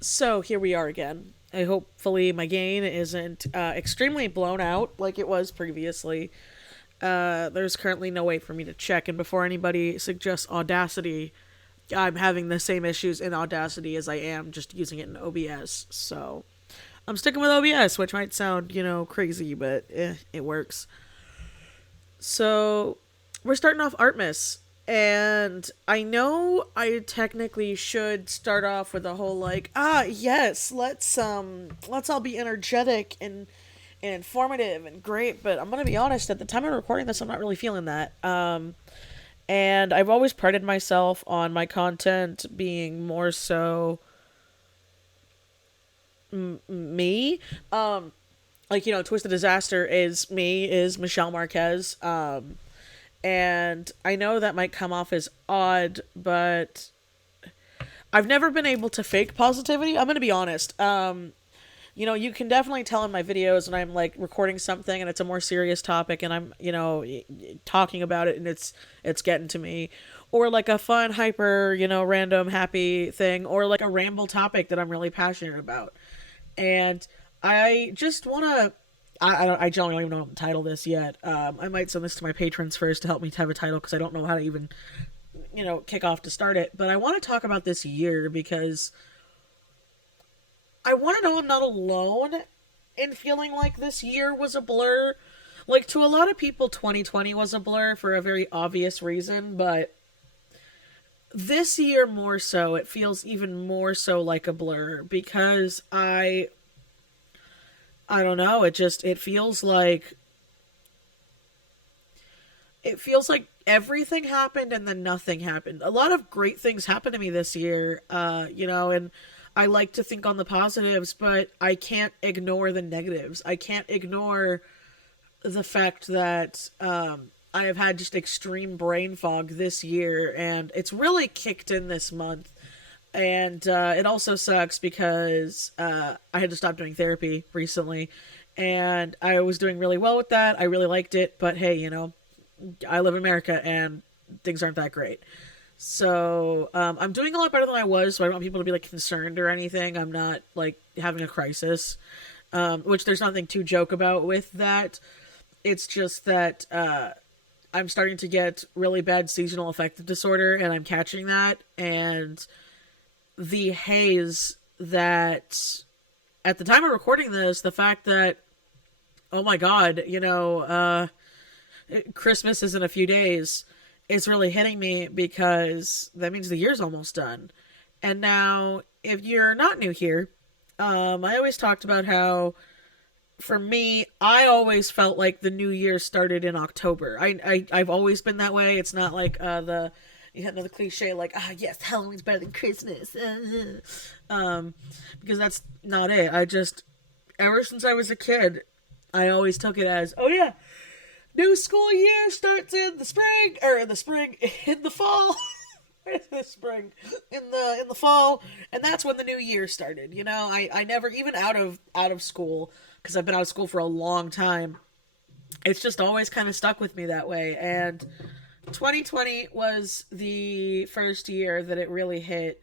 So here we are again. I hopefully my gain isn't extremely blown out like it was previously. There's currently no way for me to check, and before anybody suggests Audacity, I'm having the same issues in Audacity as I am just using it in OBS. So I'm sticking with OBS, which might sound crazy, but it works. So we're starting off Artmiss. And I know I technically should start off with a whole yes, let's all be energetic and informative and great, but I'm gonna be honest, at the time of recording this I'm not really feeling that. And I've always prided myself on my content being more so me. TwistedDisaster is me, is Michelle Marquez. And I know that might come off as odd, but I've never been able to fake positivity. I'm gonna be honest. You can definitely tell in my videos when I'm like recording something and it's a more serious topic and I'm, talking about it and it's getting to me. Or like a fun, hyper, random, happy thing, or like a ramble topic that I'm really passionate about. And I just wanna I generally don't even know how to title this yet. I might send this to my patrons first to help me have a title because I don't know how to even, kick off to start it. But I want to talk about this year because I want to know I'm not alone in feeling like this year was a blur. Like, to a lot of people, 2020 was a blur for a very obvious reason, but this year more so, it feels even more so like a blur because I don't know, it feels like everything happened and then nothing happened. A lot of great things happened to me this year, and I like to think on the positives, but I can't ignore the negatives. I can't ignore the fact that I have had just extreme brain fog this year, and it's really kicked in this month. And it also sucks because I had to stop doing therapy recently, and I was doing really well with that. I really liked it, but hey, I live in America and things aren't that great. So I'm doing a lot better than I was. So I don't want people to be like concerned or anything. I'm not like having a crisis, which there's nothing to joke about with that. It's just that I'm starting to get really bad seasonal affective disorder, and I'm catching that. And the haze that at the time of recording this, the fact that oh my god, Christmas is in a few days, it's really hitting me because that means the year's almost done. And now, if you're not new here, I always talked about how, for me, I always felt like the new year started in October. I've always been that way. It's not like the cliche like yes, Halloween's better than Christmas, because that's not it. I just ever since I was a kid, I always took it as oh yeah, new school year starts in the spring, or in the spring, in the fall. The spring, in the fall, and that's when the new year started. I never, even out of school, because I've been out of school for a long time. It's just always kind of stuck with me that way. And 2020 was the first year that it really hit,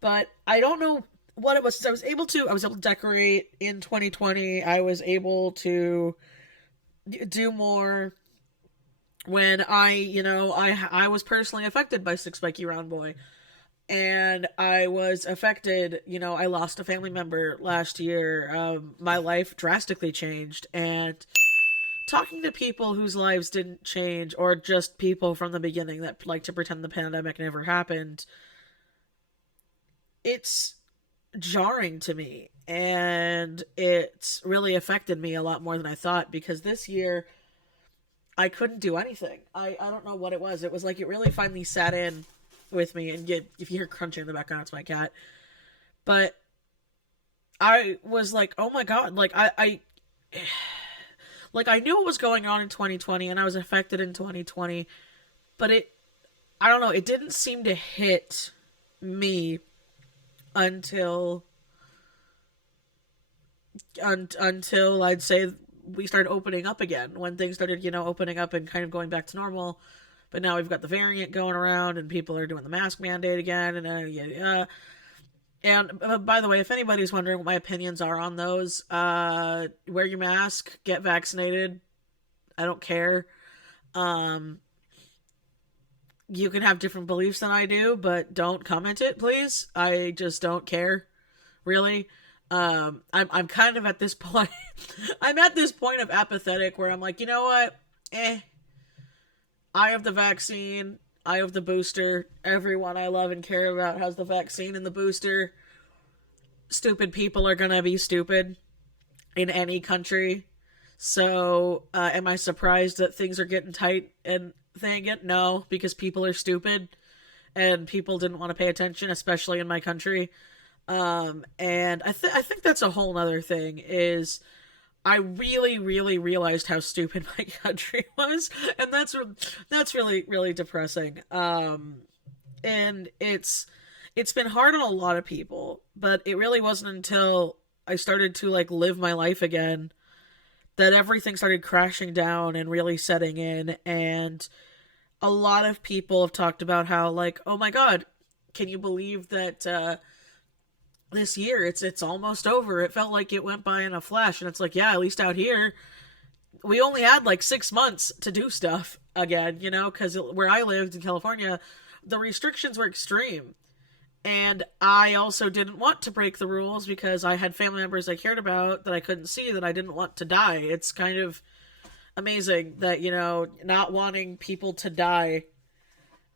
but I don't know what it was. Since I was able to decorate in 2020. I was able to do more when I was personally affected by Six Spiky Round Boy. And I was affected, I lost a family member last year. My life drastically changed. And talking to people whose lives didn't change, or just people from the beginning that like to pretend the pandemic never happened, it's jarring to me. And it's really affected me a lot more than I thought, because this year I couldn't do anything. I don't know what it was. It was like it really finally sat in with me. And yet, if you hear crunching in the background, it's my cat. But I was like, oh my god, like I knew what was going on in 2020, and I was affected in 2020, but I don't know, it didn't seem to hit me until until I'd say we started opening up again, when things started, opening up and kind of going back to normal. But now we've got the variant going around, and people are doing the mask mandate again, and yeah. And by the way, if anybody's wondering what my opinions are on those, wear your mask, get vaccinated. I don't care. Um, you can have different beliefs than I do, but don't comment it, please. I just don't care, really. I'm kind of at this point. I'm at this point of apathetic where I'm like, you know what? I have the vaccine. I have the booster. Everyone I love and care about has the vaccine and the booster. Stupid people are gonna be stupid in any country. So, am I surprised that things are getting tight and thing it? No, because people are stupid and people didn't want to pay attention, especially in my country. And I think that's a whole other thing. Is I really, really realized how stupid my country was, and that's really, really depressing. And it's been hard on a lot of people, but it really wasn't until I started to like live my life again that everything started crashing down and really setting in. And a lot of people have talked about how like, oh my god, can you believe that this year it's almost over? It felt like it went by in a flash, and it's like, yeah, at least out here we only had like 6 months to do stuff again, you know, because where I lived in California, the restrictions were extreme. And I also didn't want to break the rules because I had family members I cared about that I couldn't see, that I didn't want to die. It's kind of amazing that, you know, not wanting people to die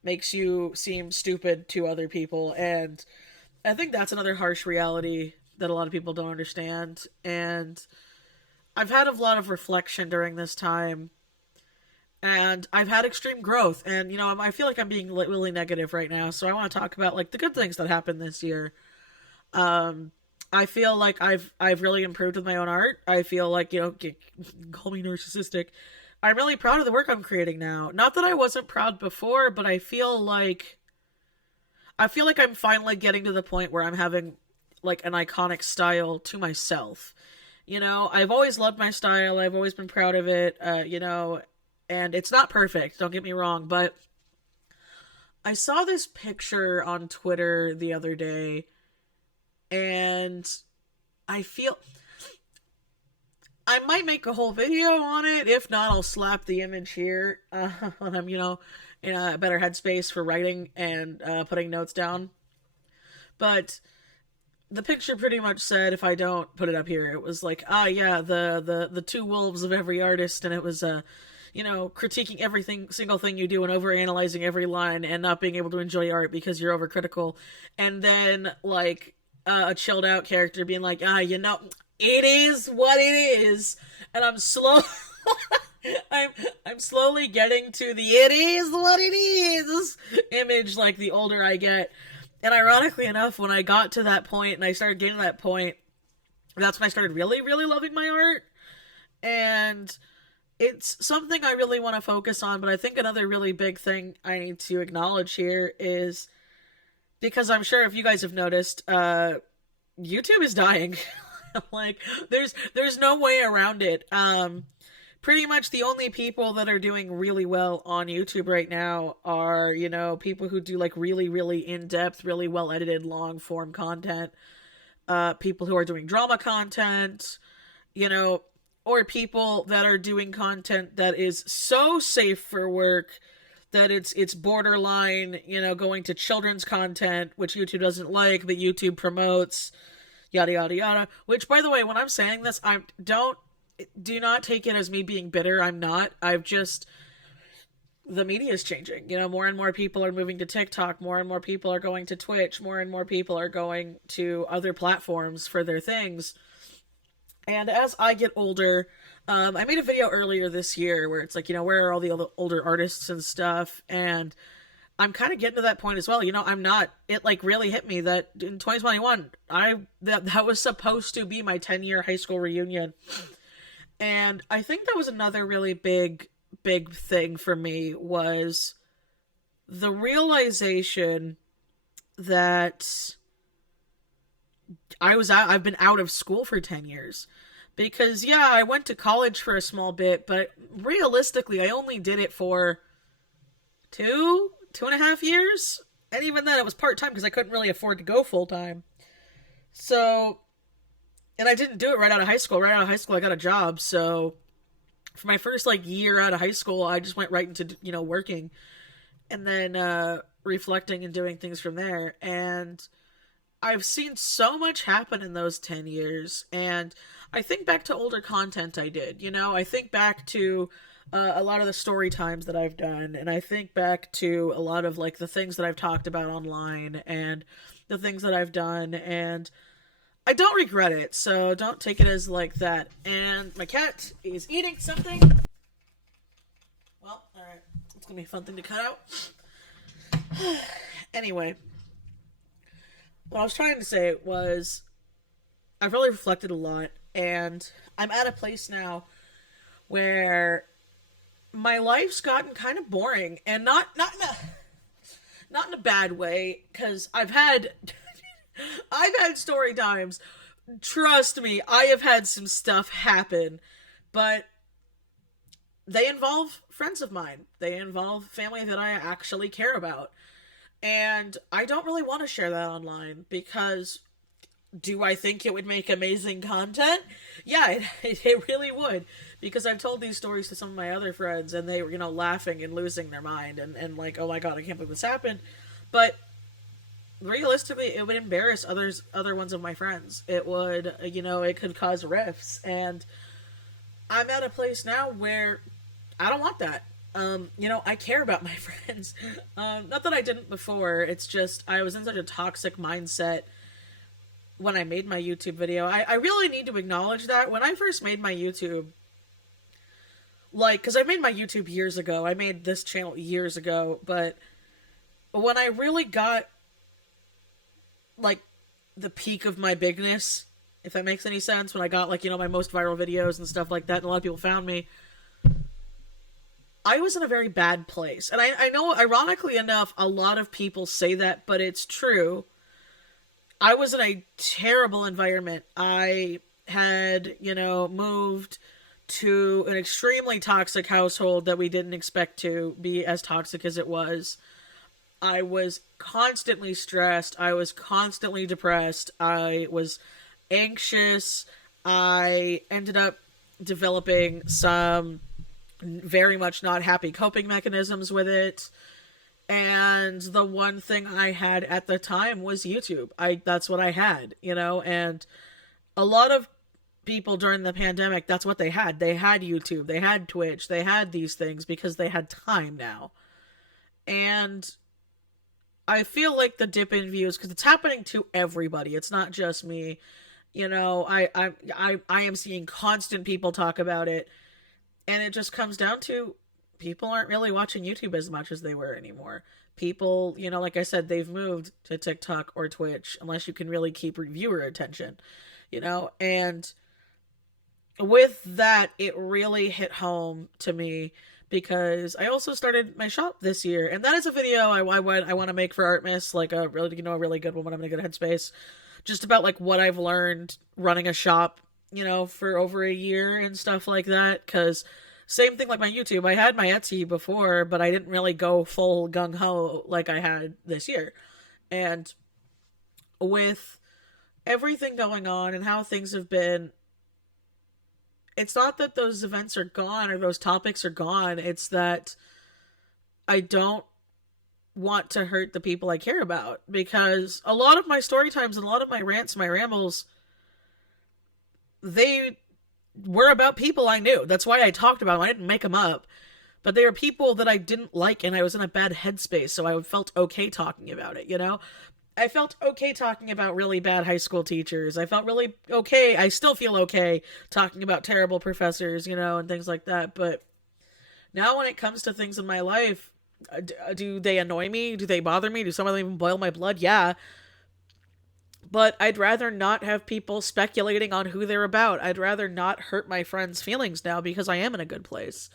makes you seem stupid to other people. And I think that's another harsh reality that a lot of people don't understand. And I've had a lot of reflection during this time, and I've had extreme growth. And you know, I feel like I'm being really negative right now, so I want to talk about like the good things that happened this year. Um, I feel like I've really improved with my own art. I feel like, you know, call me narcissistic. I'm really proud of the work I'm creating now. Not that I wasn't proud before, but I feel like I'm finally getting to the point where I'm having like an iconic style to myself. You know, I've always loved my style. I've always been proud of it. You know, and it's not perfect, don't get me wrong, but I saw this picture on Twitter the other day, and I feel I might make a whole video on it. If not, I'll slap the image here when I'm, you know, in a better headspace for writing and putting notes down. But the picture pretty much said, if I don't put it up here, it was like, ah, yeah, the two wolves of every artist, and it was you know, critiquing everything, single thing you do, and overanalyzing every line, and not being able to enjoy art because you're overcritical. And then like a chilled out character being like, ah, you know, it is what it is, and I'm slow. I'm I'm slowly getting to the "it is what it is" image like the older I get. And ironically enough, when I got to that point and I started getting to that point, that's when I started really, really loving my art. And it's something I really want to focus on. But I think another really big thing I need to acknowledge here is, because I'm sure if you guys have noticed, YouTube is dying. Like, there's no way around it. Pretty much the only people that are doing really well on YouTube right now are, you know, people who do like really, really in-depth, really well edited, long form content. People who are doing drama content, you know, or people that are doing content that is so safe for work that it's borderline, you know, going to children's content, which YouTube doesn't like, but YouTube promotes, yada yada yada. Which, by the way, when I'm saying this, I don't do not take it as me being bitter. I'm not. I've just, the media is changing. You know, more and more people are moving to TikTok. More and more people are going to Twitch. More and more people are going to other platforms for their things. And as I get older, I made a video earlier this year where it's like, you know, where are all the older artists and stuff? And I'm kind of getting to that point as well. You know, I'm not, it like really hit me that in 2021, that was supposed to be my 10-year high school reunion. And I think that was another really big thing for me, was the realization that I've been out of school for 10 years. Because yeah, I went to college for a small bit, but realistically I only did it for 2.5 years. And even then it was part-time because I couldn't really afford to go full-time. So, and I didn't do it right out of high school. Right out of high school, I got a job. So, for my first like year out of high school, I just went right into, working and then reflecting and doing things from there. And I've seen so much happen in those 10 years. And I think back to older content I did. I think back to a lot of the story times that I've done. And I think back to a lot of like the things that I've talked about online and the things that I've done. And I don't regret it. So don't take it as like that. And my cat is eating something. Well, alright. It's going to be a fun thing to cut out. Anyway, what I was trying to say was I've really reflected a lot, and I'm at a place now where my life's gotten kind of boring, and not in a bad way, because I've had story times. Trust me, I have had some stuff happen, but they involve friends of mine. They involve family that I actually care about. And I don't really want to share that online because do I think it would make amazing content? Yeah, it really would. Because I've told these stories to some of my other friends and they were, laughing and losing their mind and like, oh my god, I can't believe this happened. But realistically, it would embarrass other ones of my friends. It would, it could cause rifts. And I'm at a place now where I don't want that. I care about my friends. Not that I didn't before. It's just I was in such a toxic mindset when I made my YouTube video. I really need to acknowledge that. When I first made my YouTube, like, because I made my YouTube years ago. I made this channel years ago. But when I really got, like, the peak of my bigness, if that makes any sense, when I got, like, my most viral videos and stuff like that, and a lot of people found me, I was in a very bad place. And I know, ironically enough, a lot of people say that, but it's true. I was in a terrible environment. I had, moved to an extremely toxic household that we didn't expect to be as toxic as it was. I was constantly stressed. I was constantly depressed. I was anxious. I ended up developing some very much not happy coping mechanisms with it. And the one thing I had at the time was YouTube. That's what I had, and a lot of people during the pandemic, that's what they had. They had YouTube, they had Twitch, they had these things because they had time now. And I feel like the dip in views, because it's happening to everybody. It's not just me. I am seeing constant people talk about it. And it just comes down to people aren't really watching YouTube as much as they were anymore. People, like I said, they've moved to TikTok or Twitch, unless you can really keep viewer attention, and with that, it really hit home to me because I also started my shop this year, and that is a video I want to make for Artmiss, like a really, a really good one when I'm in a good headspace, just about like what I've learned running a shop, for over a year and stuff like that. Because same thing like my YouTube, I had my Etsy before, but I didn't really go full gung-ho like I had this year. And with everything going on and how things have been, it's not that those events are gone or those topics are gone. It's that I don't want to hurt the people I care about, because a lot of my story times and a lot of my rants, my rambles, they were about people I knew. That's why I talked about them. I didn't make them up. But they were people that I didn't like, and I was in a bad headspace, so I felt okay talking about it, I felt okay talking about really bad high school teachers. I felt really okay. I still feel okay talking about terrible professors, and things like that. But now when it comes to things in my life, do they annoy me? Do they bother me? Do some of them even boil my blood? Yeah. But I'd rather not have people speculating on who they're about. I'd rather not hurt my friends' feelings now because I am in a good place.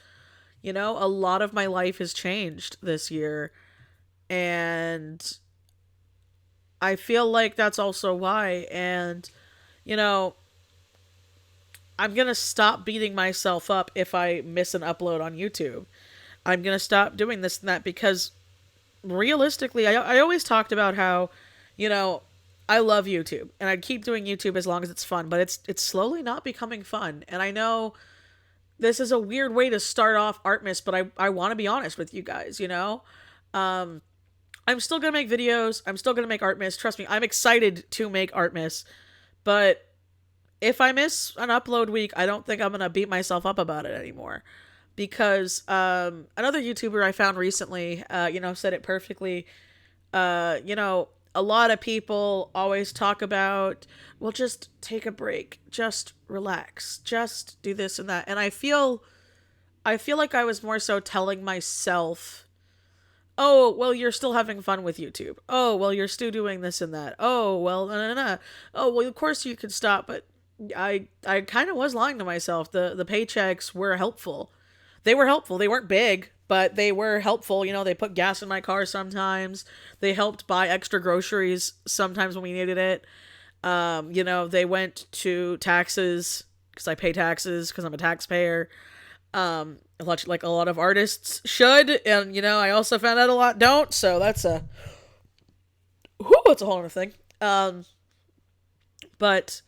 A lot of my life has changed this year. And I feel like that's also why. And, I'm going to stop beating myself up if I miss an upload on YouTube. I'm going to stop doing this and that because realistically, I always talked about how, I love YouTube, and I'd keep doing YouTube as long as it's fun, but it's slowly not becoming fun. And I know this is a weird way to start off Artmiss, but I want to be honest with you guys, you know? Um, I'm still gonna make videos. I'm still gonna make Artmiss. Trust me, I'm excited to make Artmiss. But if I miss an upload week, I don't think I'm gonna beat myself up about it anymore. Because another YouTuber I found recently, said it perfectly. A lot of people always talk about, well, just take a break, just relax, just do this and that. And I feel like I was more so telling myself, oh, well, you're still having fun with YouTube. Oh, well, you're still doing this and that. Oh, well, no. Oh, well, of course you could stop, but I kind of was lying to myself. The paychecks were helpful. They were helpful. They weren't big, but they were helpful. They put gas in my car sometimes. They helped buy extra groceries sometimes when we needed it. They went to taxes because I pay taxes because I'm a taxpayer. Like a lot of artists should, and I also found out a lot don't. So that's a whole other thing. But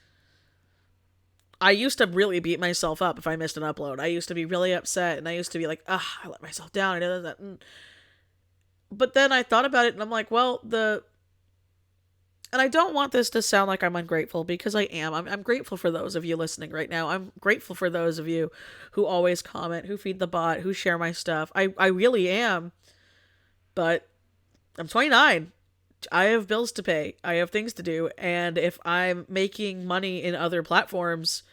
I used to really beat myself up if I missed an upload. I used to be really upset, and I used to be like, I let myself down. But then I thought about it, and I'm like, well, and I don't want this to sound like I'm ungrateful, because I am. I'm grateful for those of you listening right now. I'm grateful for those of you who always comment, who feed the bot, who share my stuff. I really am. But I'm 29. I have bills to pay. I have things to do. And if I'm making money in other platforms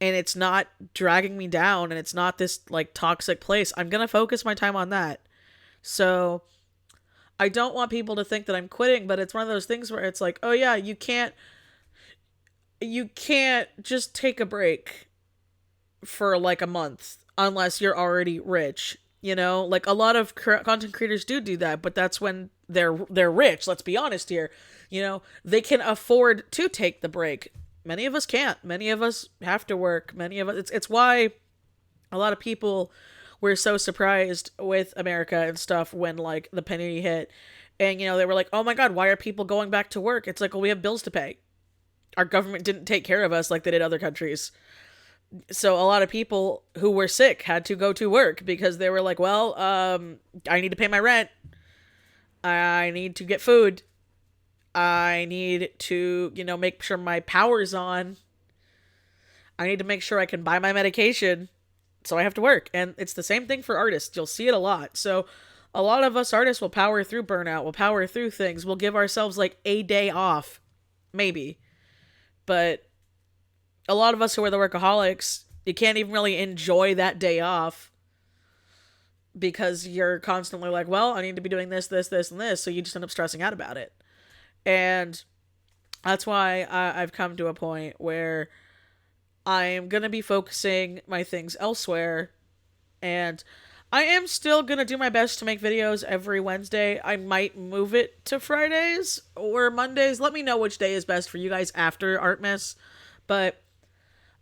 and it's not dragging me down and it's not this like toxic place, I'm going to focus my time on that. So I don't want people to think that I'm quitting, but it's one of those things where it's like, oh yeah, you can't just take a break for like a month unless you're already rich. Like a lot of content creators do that, but that's when they're rich. Let's be honest here. They can afford to take the break. Many of us can't. Many of us have to work. Many of us, it's why a lot of people were so surprised with America and stuff when like the penny hit, and they were like, oh my god, why are people going back to work? It's like, well, we have bills to pay. Our government didn't take care of us like they did other countries. So a lot of people who were sick had to go to work because they were like, well, I need to pay my rent. I need to get food. I need to, make sure my power's on. I need to make sure I can buy my medication. So I have to work. And it's the same thing for artists. You'll see it a lot. So a lot of us artists will power through burnout. We'll power through things. We'll give ourselves like a day off. Maybe. But a lot of us who are the workaholics, you can't even really enjoy that day off because you're constantly like, well, I need to be doing this, this, this, and this. So you just end up stressing out about it. And that's why I've come to a point where I'm going to be focusing my things elsewhere. And I am still going to do my best to make videos every Wednesday. I might move it to Fridays or Mondays. Let me know which day is best for you guys after Artmiss. But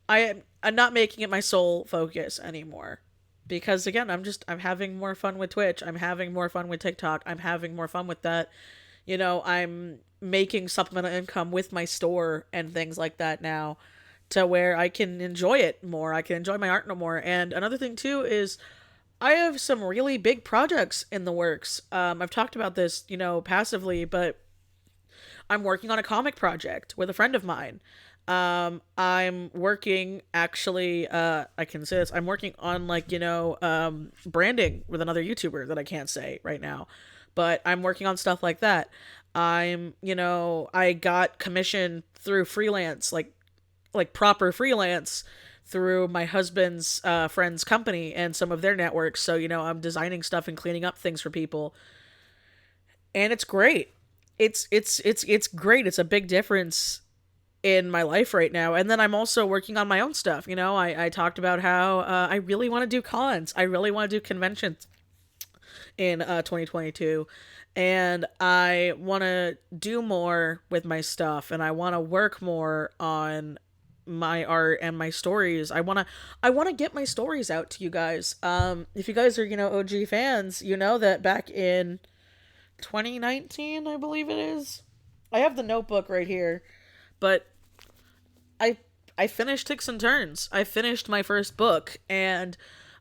I'm not making it my sole focus anymore. Because again, I'm having more fun with Twitch. I'm having more fun with TikTok. I'm having more fun with that. I'm making supplemental income with my store and things like that now to where I can enjoy it more. I can enjoy my art no more. And another thing too is I have some really big projects in the works. I've talked about this, passively, but I'm working on a comic project with a friend of mine. I'm working actually, I can say this, I'm working on branding with another YouTuber that I can't say right now, but I'm working on stuff like that. I got commission through freelance, like proper freelance through my husband's, friend's company and some of their networks. So, I'm designing stuff and cleaning up things for people, and it's great. It's great. It's a big difference in my life right now. And then I'm also working on my own stuff. I talked about how I really want to do cons. I really want to do conventions in 2022. And I want to do more with my stuff, and I want to work more on my art and my stories. I want to get my stories out to you guys. If you guys are, OG fans, that back in 2019, I believe it is, I have the notebook right here, but I I finished Ticks and Turns. I finished my first book, and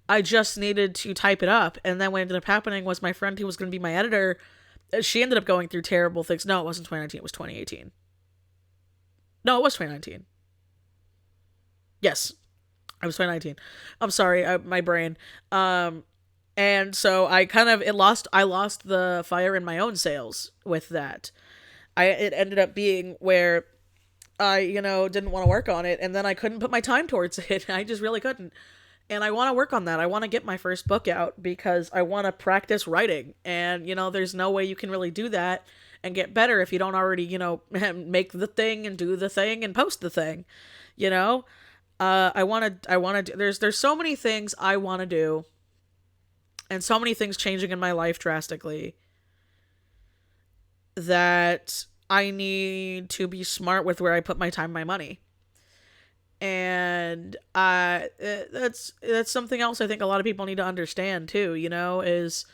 I just needed to type it up. And then what ended up happening was my friend who was going to be my editor, she ended up going through terrible things. No, it wasn't 2019. It was 2018. No, it was 2019. Yes, it was 2019. I'm sorry, my brain. And so I kind of it lost. I lost the fire in my own sails with that. It ended up being where I, didn't want to work on it, and then I couldn't put my time towards it. I just really couldn't. And I want to work on that. I want to get my first book out because I want to practice writing. And, there's no way you can really do that and get better if you don't already, make the thing and do the thing and post the thing, you know? I want to, there's so many things I want to do and so many things changing in my life drastically that I need to be smart with where I put my time, my money. And that's something else I think a lot of people need to understand too, is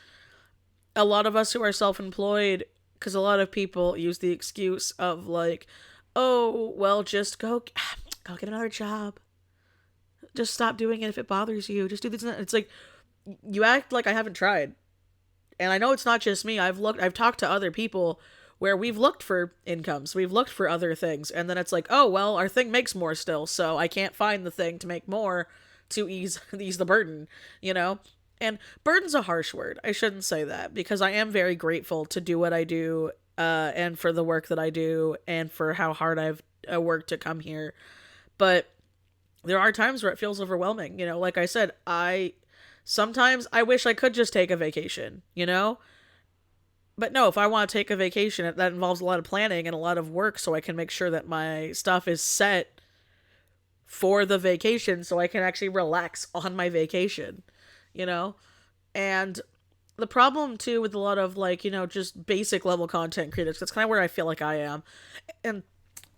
a lot of us who are self-employed, because a lot of people use the excuse of like, oh, well, just go get another job. Just stop doing it if it bothers you. Just do this. It's like, you act like I haven't tried. And I know it's not just me. I've talked to other people where we've looked for incomes, we've looked for other things, and then it's like, oh, well, our thing makes more still, so I can't find the thing to make more to ease the burden, you know? And burden's a harsh word. I shouldn't say that, because I am very grateful to do what I do, and for the work that I do, and for how hard I've worked to come here. But there are times where it feels overwhelming, like I said, sometimes I wish I could just take a vacation, But no, if I want to take a vacation, that involves a lot of planning and a lot of work so I can make sure that my stuff is set for the vacation so I can actually relax on my vacation, you know? And the problem, too, with a lot of, like, just basic level content creators, that's kind of where I feel like I am. And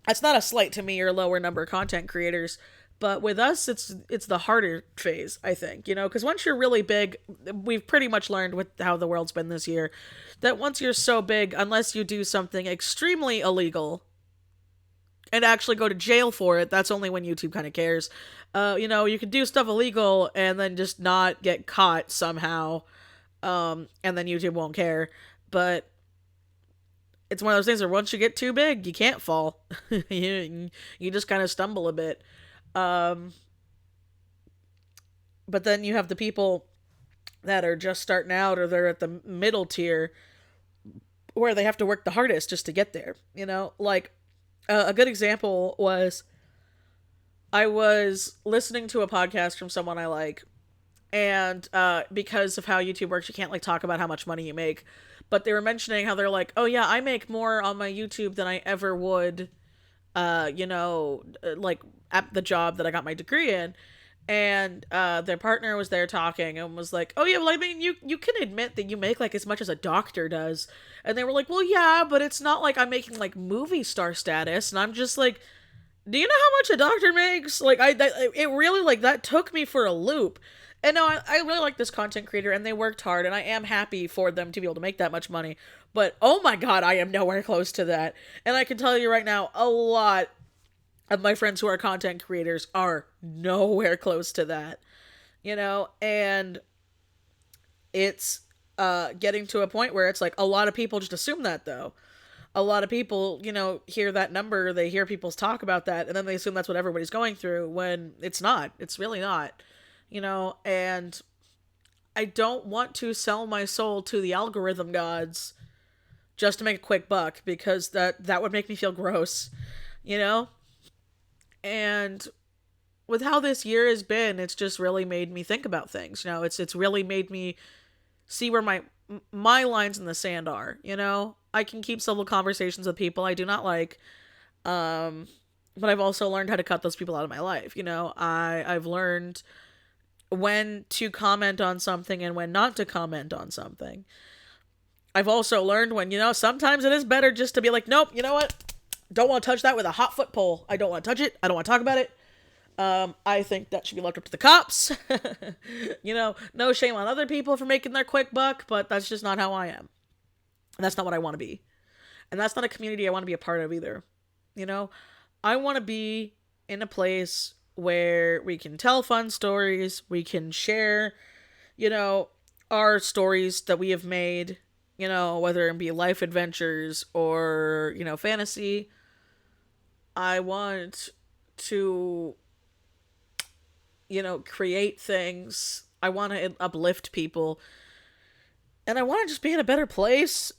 that's not a slight to me or lower number content creators, but with us, it's the harder phase, I think, because once you're really big, we've pretty much learned with how the world's been this year, that once you're so big, unless you do something extremely illegal and actually go to jail for it, that's only when YouTube kind of cares. You could do stuff illegal and then just not get caught somehow, and then YouTube won't care. But it's one of those things where once you get too big, you can't fall. you just kind of stumble a bit. But then you have the people that are just starting out, or they're at the middle tier where they have to work the hardest just to get there. Like a good example was I was listening to a podcast from someone I like, and because of how YouTube works, you can't like talk about how much money you make, but they were mentioning how they're like, oh yeah, I make more on my YouTube than I ever would like at the job that I got my degree in. And their partner was there talking and was like, oh yeah, well, I mean, you can admit that you make like as much as a doctor does. And they were like, well, yeah, but it's not like I'm making like movie star status. And I'm just like, do you know how much a doctor makes? Like, it really, like, that took me for a loop. And no, I really like this content creator, and they worked hard, and I am happy for them to be able to make that much money. But, oh my god, I am nowhere close to that. And I can tell you right now, a lot of my friends who are content creators are nowhere close to that. And it's getting to a point where it's like a lot of people just assume that, though. A lot of people, hear that number, they hear people's talk about that, and then they assume that's what everybody's going through, when it's not. It's really not. And I don't want to sell my soul to the algorithm gods just to make a quick buck, because that would make me feel gross, And with how this year has been, it's just really made me think about things. It's really made me see where my lines in the sand are. I can keep civil conversations with people I do not like, but I've also learned how to cut those people out of my life. I've learned when to comment on something and when not to comment on something. I've also learned when, sometimes it is better just to be like, nope, you know what? Don't want to touch that with a hot foot pole. I don't want to touch it. I don't want to talk about it. I think that should be left up to the cops. No shame on other people for making their quick buck, but that's just not how I am. That's not what I want to be. And that's not a community I want to be a part of either. You know, I want to be in a place where we can tell fun stories, we can share, you know, our stories that we have made, you know, whether it be life adventures or, you know, fantasy. I want to, you know, create things. I want to uplift people. And I want to just be in a better place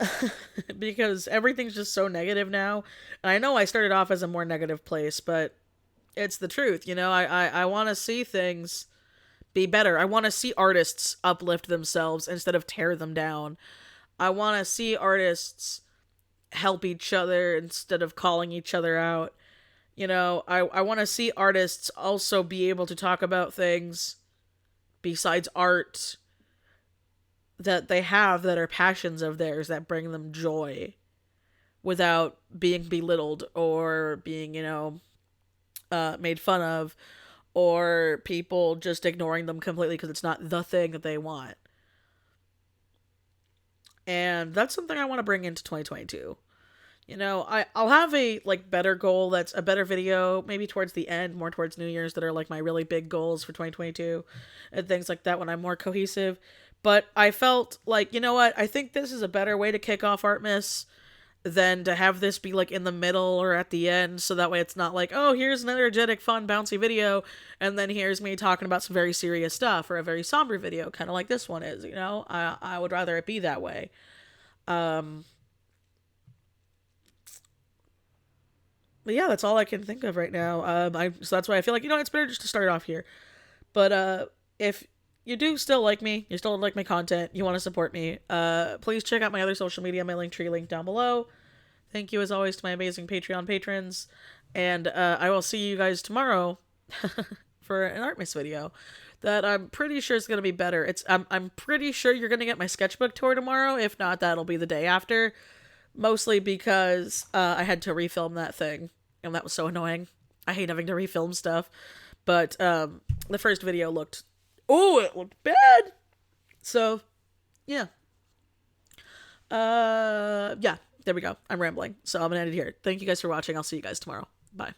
because everything's just so negative now. And I know I started off as a more negative place, but it's the truth. You know, I want to see things be better. I want to see artists uplift themselves instead of tear them down. I want to see artists help each other instead of calling each other out. You know, I want to see artists also be able to talk about things besides art that they have that are passions of theirs that bring them joy without being belittled or being, you know, made fun of, or people just ignoring them completely because it's not the thing that they want. And that's something I want to bring into 2022. You know, I'll have a like better goal that's a better video, maybe towards the end, more towards New Year's, that are like my really big goals for 2022 and things like that when I'm more cohesive. But I felt like, you know what, I think this is a better way to kick off Artmiss than to have this be like in the middle or at the end, so that way it's not like, oh, here's an energetic, fun, bouncy video, and then here's me talking about some very serious stuff, or a very somber video, kind of like this one is, you know? I would rather it be that way. Um, but yeah, that's all I can think of right now. So that's why I feel like, you know, it's better just to start off here. But if you do still like me, you still like my content, you want to support me, please check out my other social media, my link tree link down below. Thank you as always to my amazing Patreon patrons, and I will see you guys tomorrow for an Artmiss video that I'm pretty sure is going to be better. I'm pretty sure you're going to get my sketchbook tour tomorrow. If not, that'll be the day after. Mostly because I had to refilm that thing, and that was so annoying. I hate having to refilm stuff. But the first video looked... Oh, it looked bad! So, yeah. Yeah, there we go. I'm rambling. So I'm going to end it here. Thank you guys for watching. I'll see you guys tomorrow. Bye.